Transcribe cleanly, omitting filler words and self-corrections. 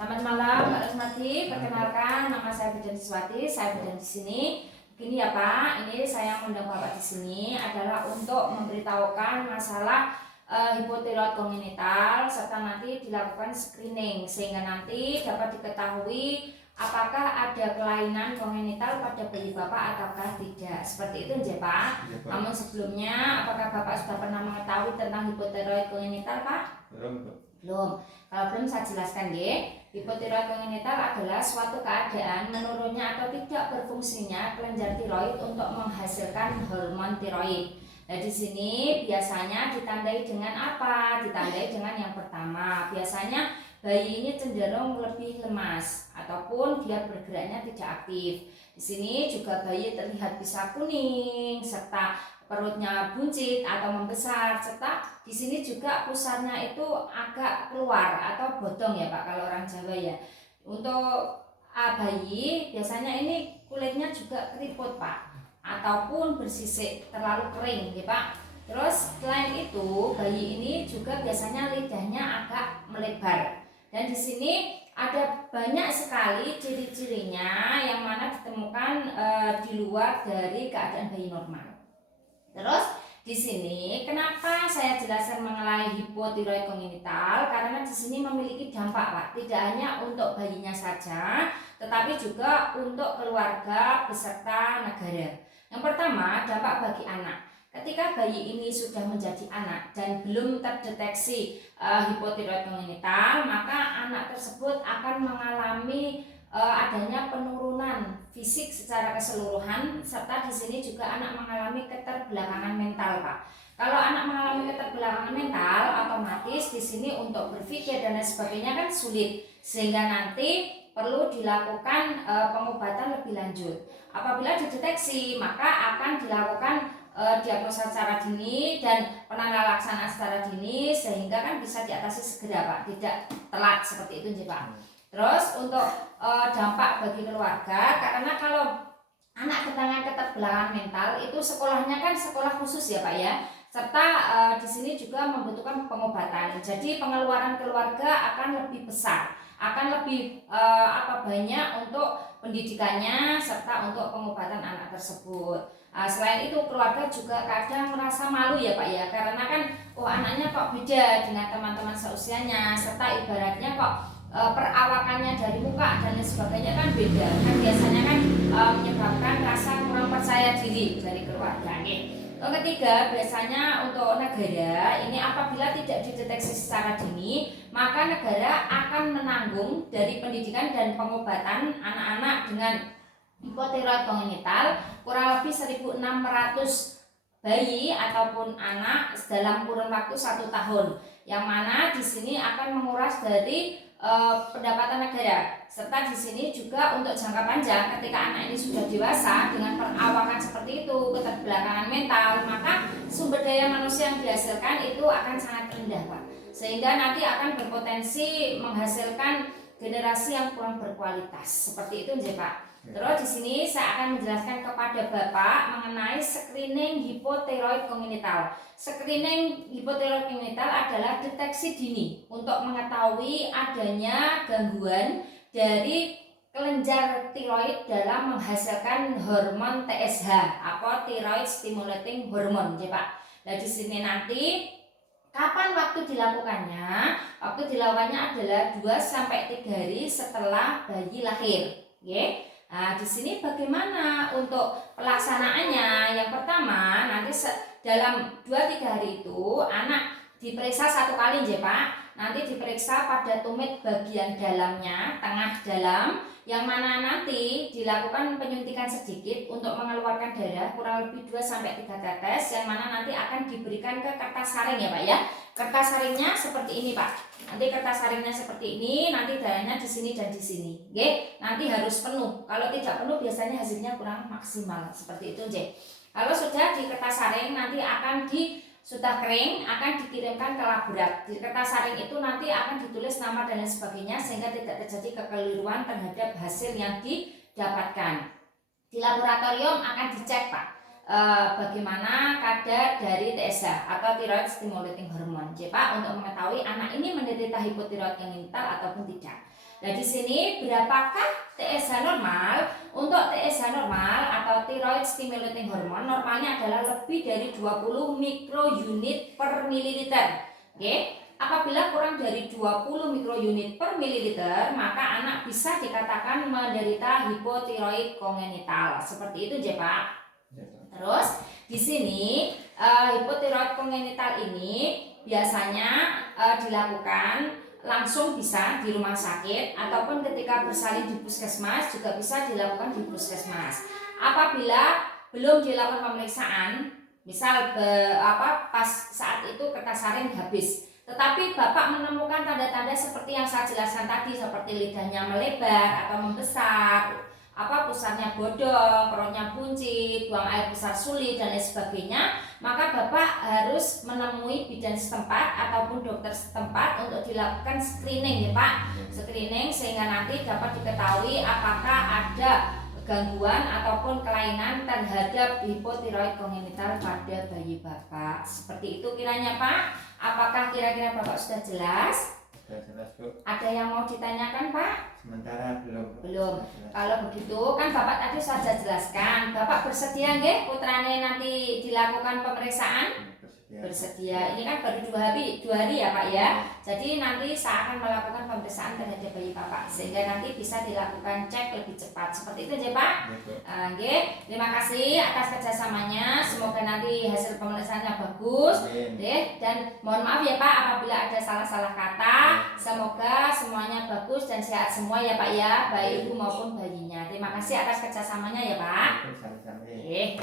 Selamat malam Mbak Rusmati. Perkenalkan, nama saya Bidan Siswati. Saya bidan di sini. Begini ya Pak, ini saya mengundang Bapak di sini adalah untuk memberitahukan masalah hipotiroid kongenital serta nanti dilakukan screening sehingga nanti dapat diketahui apakah ada kelainan kongenital pada bayi Bapak ataukah tidak. Seperti itu ya Pak. Ya, Pak. Namun sebelumnya, apakah Bapak sudah pernah mengetahui tentang hipotiroid kongenital Pak? Belum, Pak. Belum. Kalau belum saya jelaskan ya. Hipotiroid kongenital adalah suatu keadaan menurunnya atau tidak berfungsinya kelenjar tiroid untuk menghasilkan hormon tiroid. Nah, di sini biasanya ditandai dengan apa? Ditandai dengan yang pertama, biasanya bayi ini cenderung lebih lemas ataupun dia bergeraknya tidak aktif. Di sini juga bayi terlihat bisa kuning serta perutnya buncit atau membesar, serta di sini juga pusarnya itu agak keluar atau bodong ya Pak kalau orang Jawa ya. Untuk bayi biasanya ini kulitnya juga keriput Pak ataupun bersisik terlalu kering ya Pak. Terus selain itu bayi ini juga biasanya lidahnya agak melebar dan di sini ada banyak sekali ciri-cirinya yang mana ditemukan di luar dari keadaan bayi normal. Terus di sini kenapa saya jelaskan mengenai hipotiroid kongenital? Karena di sini memiliki dampak Pak, tidak hanya untuk bayinya saja, tetapi juga untuk keluarga beserta negara. Yang pertama, dampak bagi anak. Ketika bayi ini sudah menjadi anak dan belum terdeteksi hipotiroid kongenital, maka anak tersebut akan mengalami adanya penurunan fisik secara keseluruhan serta di sini juga anak mengalami keterbelakangan mental Pak. Kalau anak mengalami keterbelakangan mental, otomatis di sini untuk berpikir dan lain sebagainya kan sulit sehingga nanti perlu dilakukan pengobatan lebih lanjut. Apabila dideteksi maka akan dilakukan diagnosa secara dini dan penanganan laksanaan secara dini sehingga kan bisa diatasi segera Pak, tidak telat seperti itu Pak. Terus untuk dampak bagi keluarga, karena kalau anak dengan keterbelakangan mental itu sekolahnya kan sekolah khusus ya Pak ya, serta di sini juga membutuhkan pengobatan. Jadi pengeluaran keluarga akan lebih besar, akan lebih banyak untuk pendidikannya serta untuk pengobatan anak tersebut. Selain itu keluarga juga kadang merasa malu ya Pak ya, karena kan anaknya kok beda dengan teman-teman seusianya, serta ibaratnya kok perawakannya dari muka dan lain sebagainya kan beda kan, biasanya kan menyebabkan rasa kurang percaya diri dari keluarga. Yang ketiga, biasanya untuk negara ini apabila tidak dideteksi secara dini maka negara akan menanggung dari pendidikan dan pengobatan anak-anak dengan hipotiroid kongenital kurang lebih 1.600 bayi ataupun anak dalam kurun waktu 1 tahun, yang mana di sini akan menguras dari pendapatan negara. Serta di sini juga untuk jangka panjang ketika anak ini sudah dewasa dengan perawakan seperti itu, keterbelakangan mental, maka sumber daya manusia yang dihasilkan itu akan sangat rendah Pak. Sehingga nanti akan berpotensi menghasilkan generasi yang kurang berkualitas. Seperti itu nggih Pak. Terus di sini saya akan menjelaskan kepada Bapak mengenai screening hipotiroid kongenital. Screening hipotiroid kongenital adalah deteksi dini untuk mengetahui adanya gangguan dari kelenjar tiroid dalam menghasilkan hormon TSH atau thyroid stimulating hormone, ya Pak. Nah, di sini nanti kapan waktu dilakukannya? Waktu dilakukannya adalah 2 sampai 3 hari setelah bayi lahir, ya. Nah, di sini bagaimana untuk pelaksanaannya? Yang pertama, nanti dalam 2-3 hari itu anak diperiksa 1 kali ya Pak. Nanti diperiksa pada tumit bagian dalamnya, tengah dalam, yang mana nanti dilakukan penyuntikan sedikit untuk mengeluarkan darah kurang lebih 2 sampai 3 tetes, yang mana nanti akan diberikan ke kertas saring ya Pak ya. Kertas saringnya seperti ini Pak. Nanti kertas saringnya seperti ini, nanti darahnya di sini dan di sini. Oke, nanti harus penuh. Kalau tidak penuh biasanya hasilnya kurang maksimal. Seperti itu, J. Kalau sudah di kertas saring nanti sudah kering akan dikirimkan ke laborat. Di kertas saring itu nanti akan ditulis nama dan lain sebagainya sehingga tidak terjadi kekeliruan terhadap hasil yang didapatkan. Di laboratorium akan dicek, Pak. bagaimana kadar dari TSH atau thyroid stimulating hormone, Pak, untuk mengetahui anak ini menderita hipotiroid congenital ataupun tidak. Nah, di sini berapakah TSH normal? Untuk TSH normal atau thyroid stimulating hormone normalnya adalah lebih dari 20 mikrounit per mililiter. Oke. Apabila kurang dari 20 mikrounit per mililiter, maka anak bisa dikatakan menderita hipotiroid kongenital. Seperti itu, Pak. Terus di sini hipotiroid kongenital ini biasanya dilakukan langsung bisa di rumah sakit ataupun ketika bersalin di puskesmas juga bisa dilakukan di puskesmas. Apabila belum dilakukan pemeriksaan, misal pas saat itu kertas saring habis, tetapi Bapak menemukan tanda-tanda seperti yang saya jelaskan tadi, seperti lidahnya melebar atau membesar, pusarnya bodong, perutnya buncit, buang air besar sulit dan lain sebagainya, maka Bapak harus menemui bidan setempat ataupun dokter setempat untuk dilakukan screening, ya Pak. Screening sehingga nanti dapat diketahui apakah ada gangguan ataupun kelainan terhadap hipotiroid kongenital pada bayi Bapak. Seperti itu kiranya, Pak. Apakah kira-kira Bapak sudah jelas? Sudah jelas, Bu. Ada yang mau ditanyakan, Pak? Sementara belum. Belum. Kalau begitu kan Bapak tadi sudah jelaskan. Bapak bersedia nggih putrane nanti dilakukan pemeriksaan? Bersedia. Ini kan baru 2 hari ya Pak ya. Jadi nanti saya akan melakukan pemeriksaan terhadap bayi Bapak sehingga nanti bisa dilakukan cek lebih cepat. Seperti itu aja Pak. Oke. Terima kasih atas kerjasamanya. Semoga nanti hasil pemeriksaannya bagus. Dan mohon maaf ya Pak apabila ada salah-salah kata. Semoga semuanya bagus dan sehat semua ya Pak ya, baik ibu maupun bayinya. Terima kasih atas kerjasamanya ya Pak. Oke.